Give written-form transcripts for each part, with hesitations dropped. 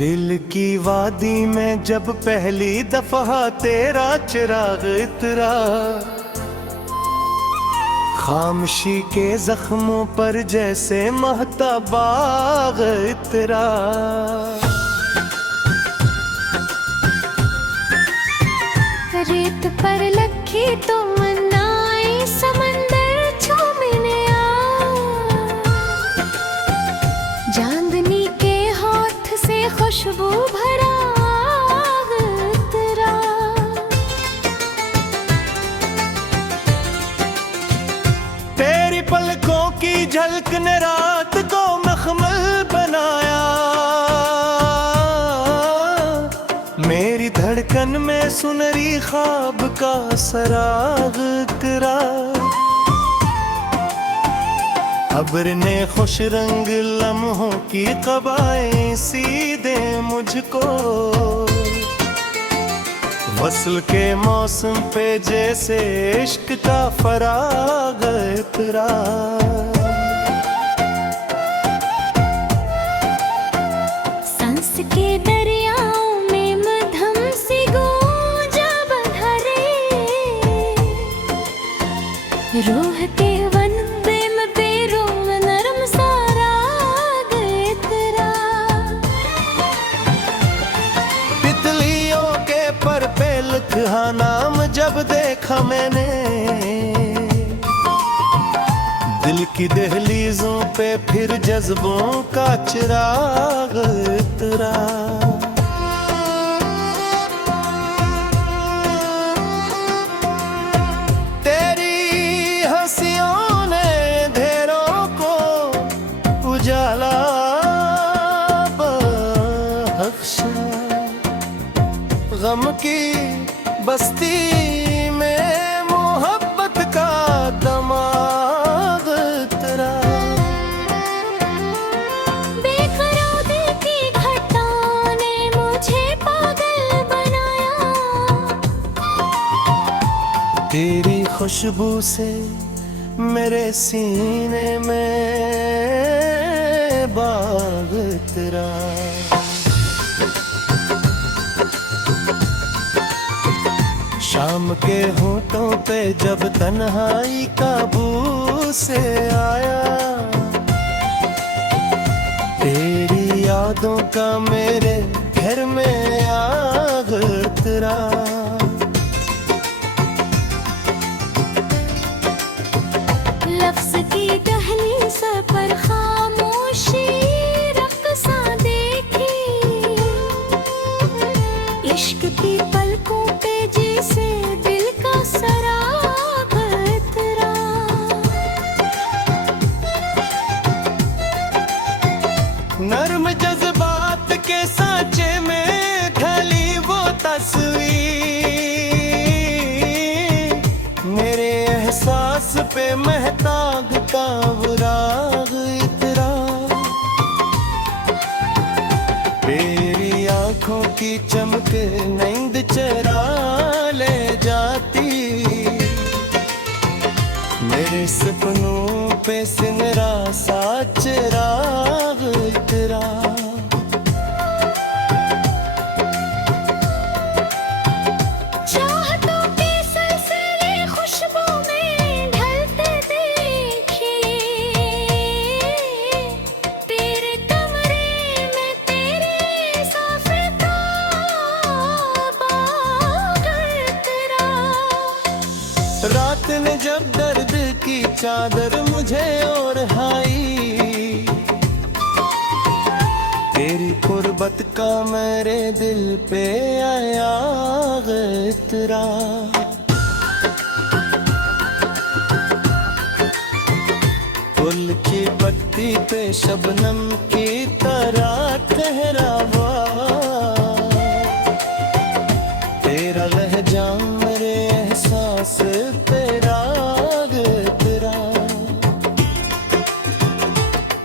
दिल की वादी में जब पहली दफा तेरा चिराग इतरा, खामोशी के जख्मों पर जैसे महता बाग इतरा। रेत पर लखी तो मनाई समंदर झूमने आ, चांदनी के हाथ से खुशबू भरा तेरा। तेरी पलकों की झलक ने रात को मखमल बनाया, मेरी धड़कन में सुनहरी ख्वाब का सराग करा। अब्र ने खुश रंग लम्हों की कबाएं सीधे मुझको, वस्ल के मौसम पे जैसे इश्क का फराग इतरा। सांस के दरियाओं में मधम सी गूंजा बंधरे, रूह के वन में पेरो नरम सारा तेरा। तितलियों के पर पे लिखा नाम जब देखा मैंने, दिल की दहलीजों पे फिर जज्बों का चिराग इतरा। तेरी हंसियों ने अंधेरों को उजाला बख्शा, गम की बस्ती में मोहब्बत का दमाग तेरा। बेकरारी की घटनाओं ने मुझे पागल बनाया, तेरी खुशबू से मेरे सीने में बाग तेरा। शाम के होठों पे जब तन्हाई काबू से आया, तेरी यादों का मेरे घर में आग तेरा। लफ्ज की दहलीज पर खामोशी रक़्सा देखी, इश्क की पलकों पे जैसे दिल का सराग तेरा। नर्म जज्बात के सांचे में ढली वो तस्वीर, मेरे एहसास पे महताब का बुराग इतरा। तेरी आंखों की चमक नींद चरा ले जाती, मेरे सपनों पे सिमरा सा चिराग इतरा। चाहतों के सिलसिले खुशबू में ढलते देखे, तेरे कमरे में तेरे साफ़े का बाग तेरा। रात ने जब दर्द की चादर मुझे ओढ़ाई, तेरी कुर्बत का मेरे दिल पे आया इतरा। फूल की पत्ती पे शबनम की तरह ठहरावा, तेरा लहजा मेरे एहसास पे राग तेरा।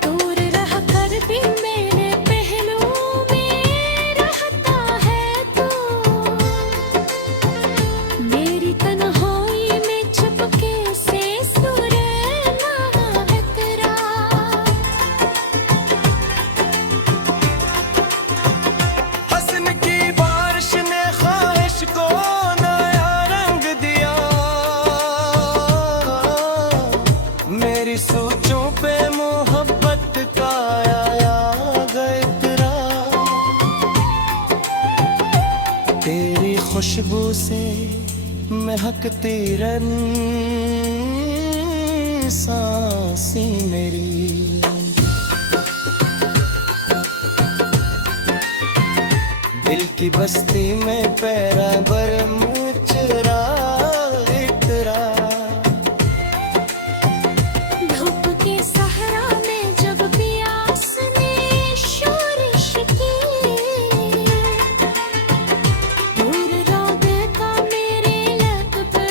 दूर रह कर भी मेरे पहलू में रहता है तू, मेरी तन्हाई में चुपके से सुरना है तेरा। खुशबू से महकती रन सांसी मेरी। दिल की बस्ती में पैरा बरम चरा इतरा। धूप के सहरा में जब प्यास ने शोरिश की, दूर राग का मेरे लब पे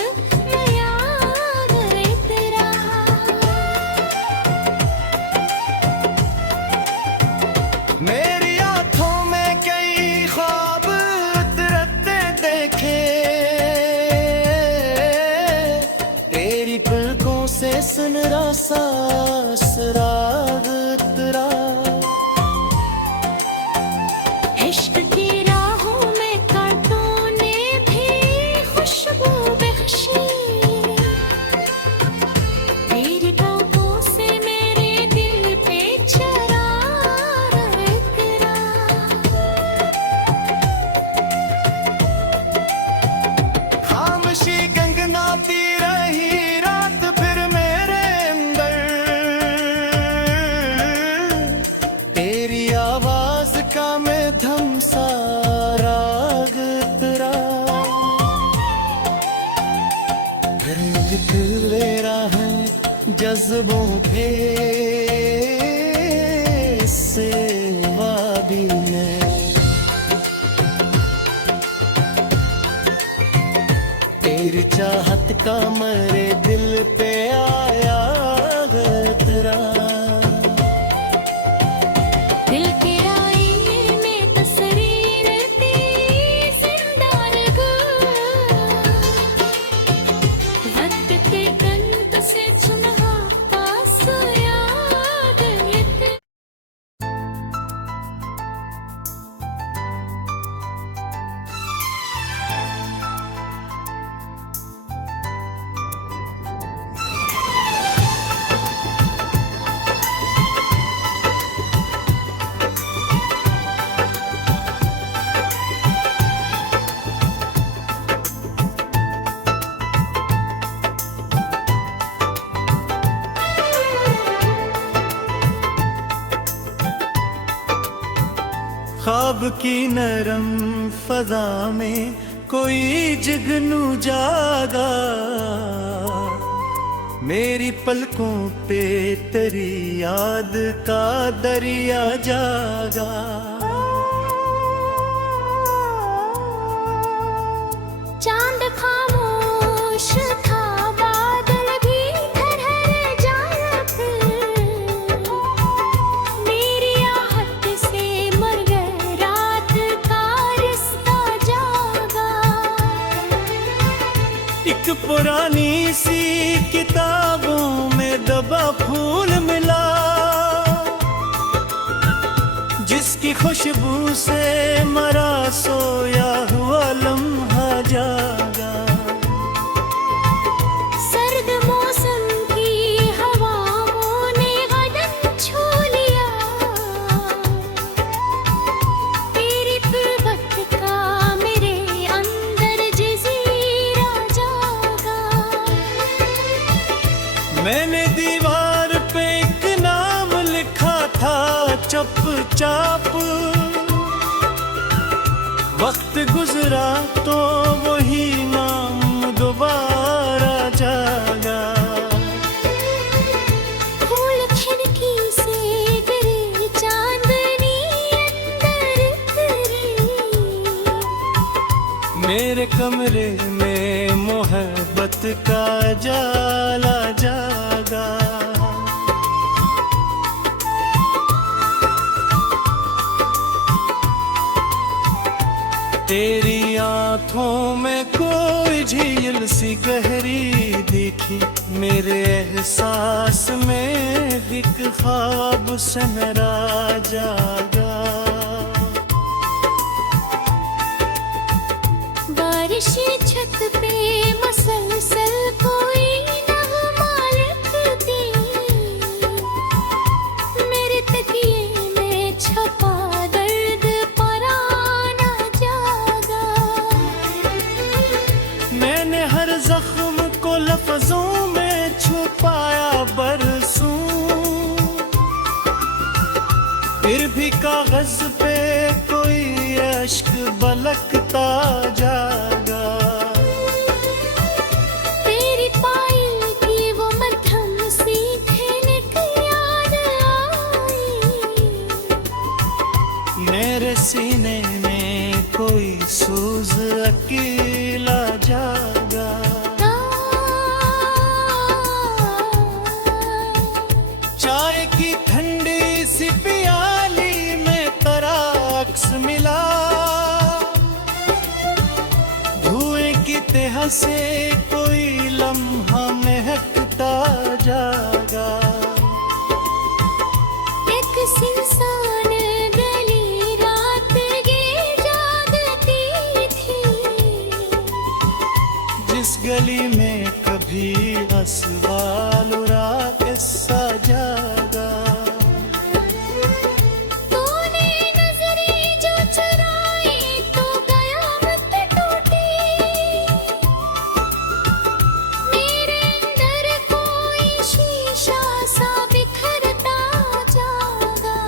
याद इतरा। मेरी आंखों में कई ख्वाब उतरते देखे, तेरी पलकों से सुनहरा सा सराग उतरा। इश्क की राहों में कांटों ने भी खुशबू बख्शी, तेरी टोकों से मेरे दिल पे चरार इतरा। खामोशी गंगनाती रही रात फिर मेरे अंदर, तेरी आवाज का मैं धम सा राग उतरा। रंग तेरा है जज्बों पे से वादी में। तेरी चाहत का मेरे दिल पे आया खतरा। दिल के आईने में तस्वीर थी जिंदा रखो, वक्त के कंत से चुना पास याद इतरा। ख्वाब की नरम फजा में कोई जुगनू जागा, मेरी पलकों पे तेरी याद का दरिया जागा। चांद खामोश था, बादल भी ठहर जाते, मेरी आहट से मर गए रात का रिश्ता जागा। एक पुरानी सी किताबों में दबा फूल मिला, जिसकी खुशबू से मरा सोया हुआ लम्हा जागा। सर्द मौसम की हवाओं ने गगन छू लिया, तेरी खुलवत का मेरे अंदर जज़ीरा जागा। मैंने दीवार पे एक नाम लिखा था चुपचाप, वक्त गुजरा तो वही नाम दोबारा जागा। फूल खिड़की से गिरे, चांदनी अंदर उतरी, मेरे कमरे में मोहब्बत का जाला जागा। तेरी आंखों में कोई झील सी गहरी दिखी, मेरे एहसास में एक ख्वाब सनरा जागा। बारिश छत पे मसलसल कोई नगमा लिखती, मेरे तकिए में छपा दर्द पराना जागा। फिर भी कागज पे कोई अश्क बलकता जागा। तेरी पायल की वो मध्यम सी ठिनक याद आई। मेरे सीने में कोई सूज अकेला जागा। चाय की ठंडी सी प्याली में तेरा अक्स मिला। धुएं की तह से कोई लम्हा महकता जागा। एक सुनसान गली रात ये जागती थी। जिस गली में कभी असवालुरा किस्सा जागा। तूने नजरें जो चुराई तो कयामत टूटी। मेरे अंदर कोई शीशा सा बिखरता जागा।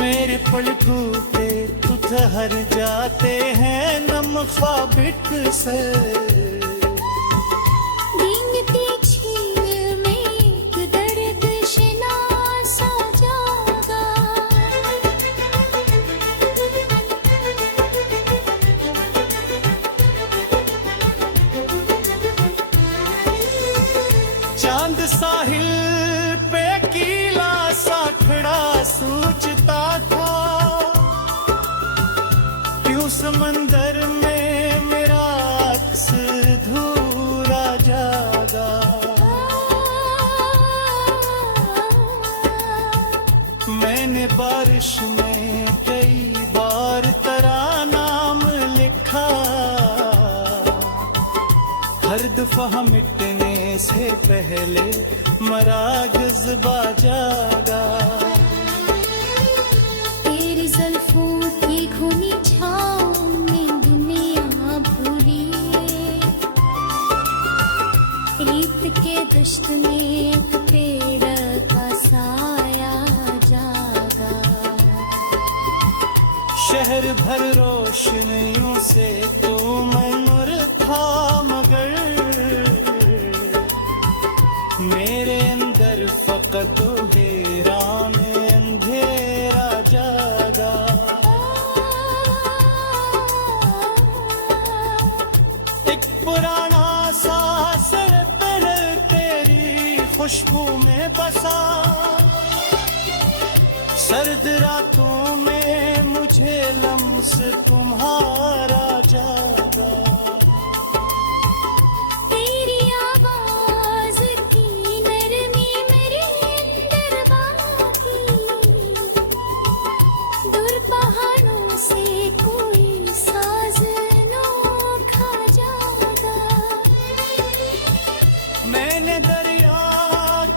मेरे पलकों पे तू ठहर जाते हैं नम ख्वाबिट से। रेंगती झील में एक दर्द सा जागा। चांद साहिल पे कीला सा खड़ा सूझता था। क्यों समंदर में मेरा अक्स धूरा जागा। मैंने बारिश में कई बार तेरा नाम लिखा। हर दफा मिटने से पहले मरा जज्बा जागा। तेरी जुल्फों की घुनी छाँव में दुनिया भूली। रीत के दश्त में एक पेड़ का साया जागा। शहर भर रोशनियों से तू मनूर था मगर मेरे अंदर फकत हैरान अंधेरा जागा। एक पुराना सा सरतर तेरी खुशबू में बसा। सर्द रातों में मुझे लम्स तुम्हारा जागा। तेरी आवाज की नरमी मेरे अंदर बाकी। दूर पहाड़ों से कोई साज अनोखा जागा। मैंने दरिया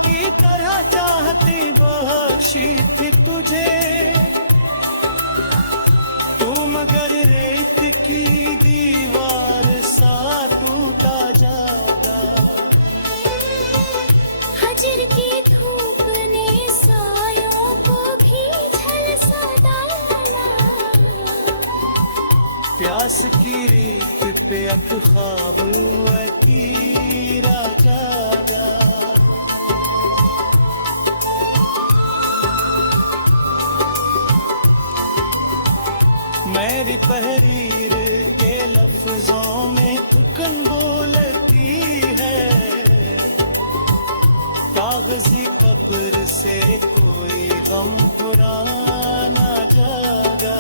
की तरह चाहती बख्शी थी तुझे। तू मगर रेत की दीवार सा टूटा जागा। हजर की धूप ने सायों को भी झलसा डाला। प्यास की रेत पे अब ख्वाब अकीरा जागा। मेरी तहरीर के लफ्जों में तुकन बोलती है। कागजी कब्र से कोई गम पुराना जागा।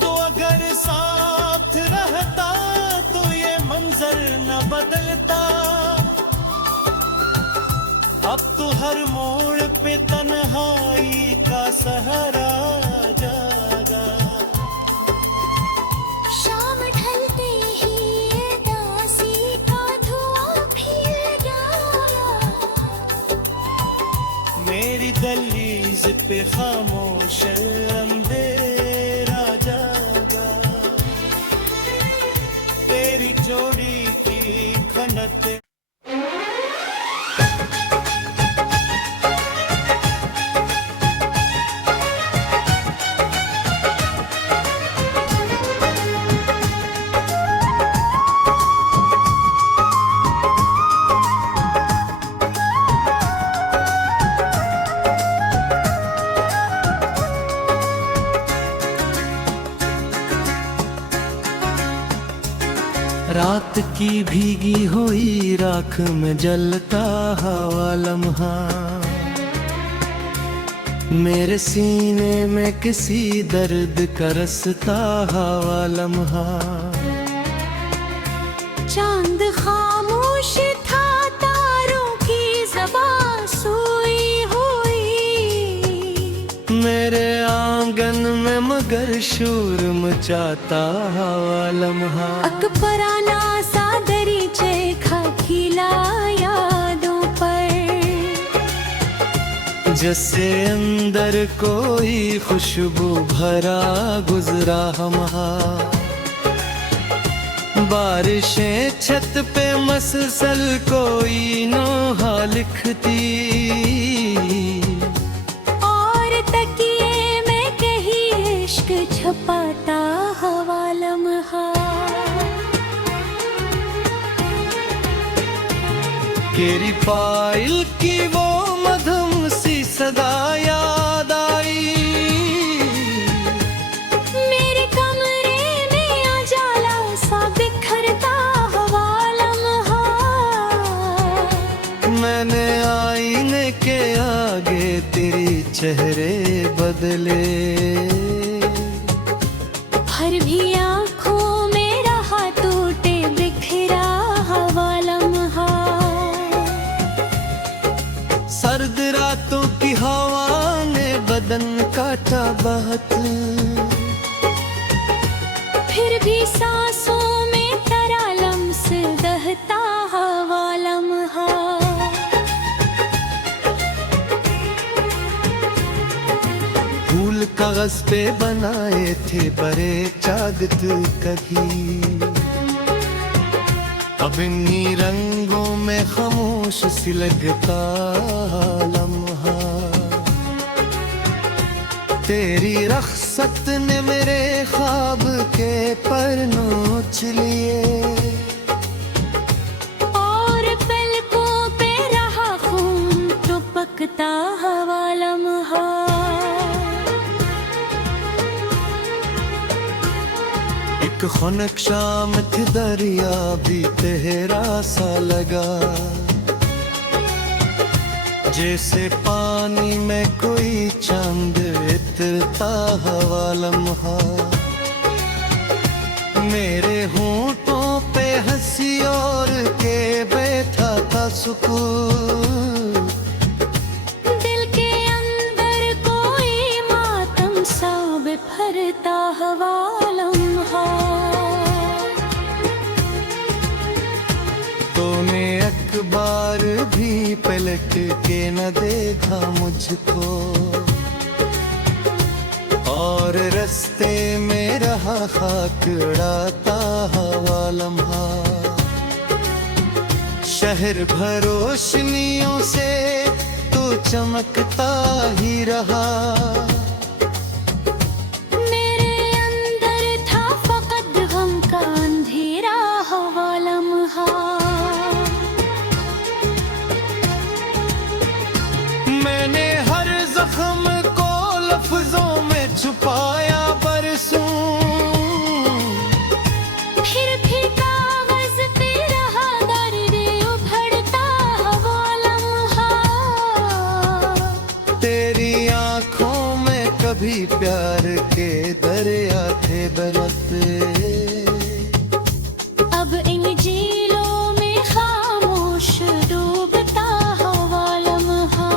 तो अगर साथ रहता तो ये मंजर न बदलता। अब तो हर मोड़ पे तन्हाई का सहारा जागा। शाम ढलते ही दासी का धुआं फिर गया। मेरी दहलीज पे खामोश अंधेरा जागा। तेरी जोड़ी की खनत की भीगी हुई राख में जलता हवा लम्हा, मेरे सीने में किसी दर्द का रसता हवा लम्हा। चांद खामोश था, तारों की ज़बां सोई हुई, मेरे आंगन में मगर शोर मचाता हवा लम्हा। अकबराना सा दरीचे खिला यादों पर, जैसे अंदर कोई खुशबू भरा गुजरा हमा। बारिशें छत पे मसलसल कोई नोहा लिखती, और तकिए में कहीं इश्क छपाता हवा लम्हा। तेरी फाइल की वो मधुम सी सदा याद आई, मेरे कमरे में उजाला सा बिखरता हवा लम्हा। मैंने आईने के आगे तेरे चेहरे बदले, हर भी आँखों में रहा टूटे बिखरा हवा लम्हा। सर्द रातों की हवा ने बदन काटा बहुत, फिर भी सांसों में तेरा लम्स दहता हवा लम्हा। फूल कागज पे बनाए थे बड़े चादत कभी, अब इन्हीं रंगों में खामोश सी लगता लम्हा। तेरी रख्सत ने मेरे ख्वाब के पर नोच लिए, और पलकों पे रहा खून टपकता हवा लम्हा। एक खुनक शाम थी, दरिया भी तेरा सा लगा, जैसे पानी में कोई चांद इतरता हवा लम्हा। मेरे होंठों पे हंसी और के बैठा था सुकून, दिल के अंदर कोई मातम सा बिखरता हवा लम्हा। तूने अखबार भी पलट के न देखा मुझको, और रास्ते में रहा खाक उड़ाता हवा लम्हा। शहर भर रोशनियों से तू चमकता ही रहा, मेरे अंदर था फकत गम का अंधेरा हवा लम्हा। मैंने हर जख्म को लफ्जों में छुपाया बरसों, फिर भी कागज पे रहा दर्द उभरता हवा लम्हा। तेरी आंखों में कभी प्यार के दरिया थे बरसते, अब इन झीलों में खामोश डूबता हवा लम्हा।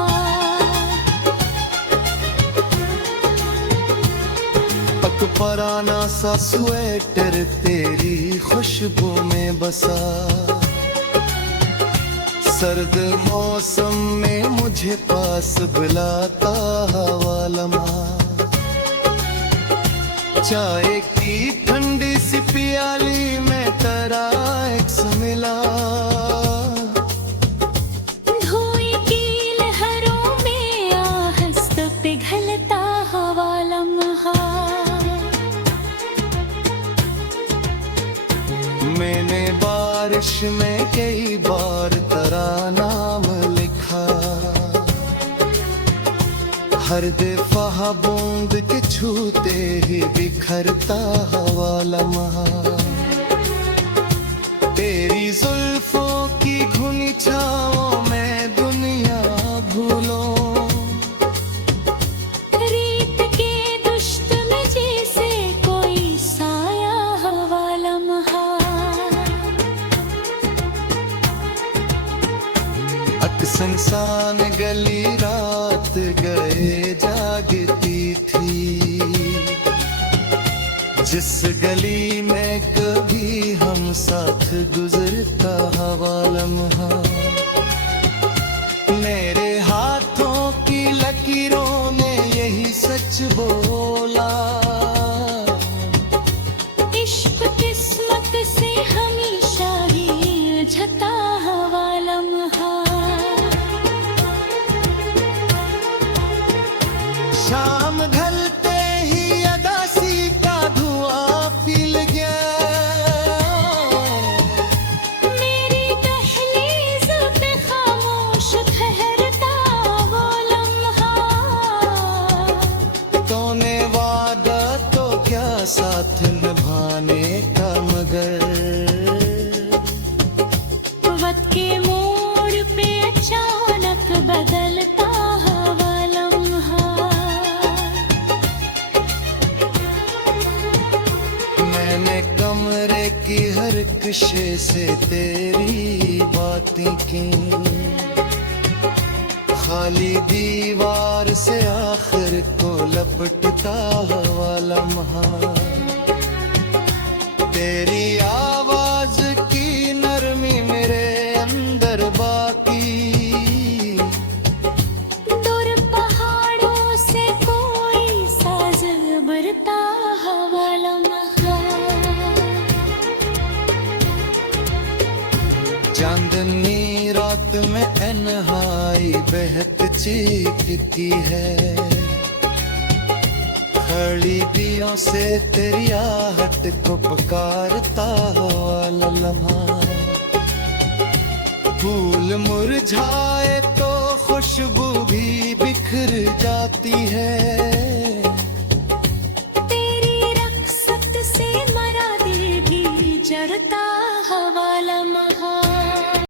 अकबराना सा स्वेटर तेरी खुशबू में बसा, सर्द मौसम में मुझे पास बुलाता हवा लम्हा। चाय की ठंडी सी प्याली में तेरा एक मिला, धोई की लहरों में आहस्त पिघलता हवा लम्हा। मैंने बारिश में कई बार तेरा नाम लिखा, हर दफा बूंद के छूते ही बिखरता हवा लम्हा। तेरी जुल्फों की घुनी छाओं में दुनिया भूलो, रीत के दुश्त में जैसे कोई साया हवा लम्हा, अक्संसान गली रात गए जागती थी, जिस गली में कभी हम साथ गुजरता हवा लम्हा। मेरे हाथों की लकीरों ने यही सच बोला, इश्क किस्मत से हमेशा ही उलझता हवा लम्हा। शाम ढलते ही अदासी का धुआं पिल गया, मेरी दहलीज पे खामोश ठहरता वो लम्हा। तूने वादा तो क्या साथ निभाने का, मगर वक्त के मोड़ पे अचानक बदलता हवा लम्हा। मैंने कमरे की हर कशे से तेरी बातें की, खाली दीवार से आखिर को लपटता हवा लम्हा। तेरी आवाज की नरमी मेरे अंदर बाकी, दूर पहाड़ों से कोई साज उभरता हवा लम्हा। चांदनी रात में अनहाई बहत चीखती है, खड़ी दियों से तेरी आहट को पुकारता हुआ लम्हा। फूल मुरझाए तो खुशबू भी बिखर जाती है,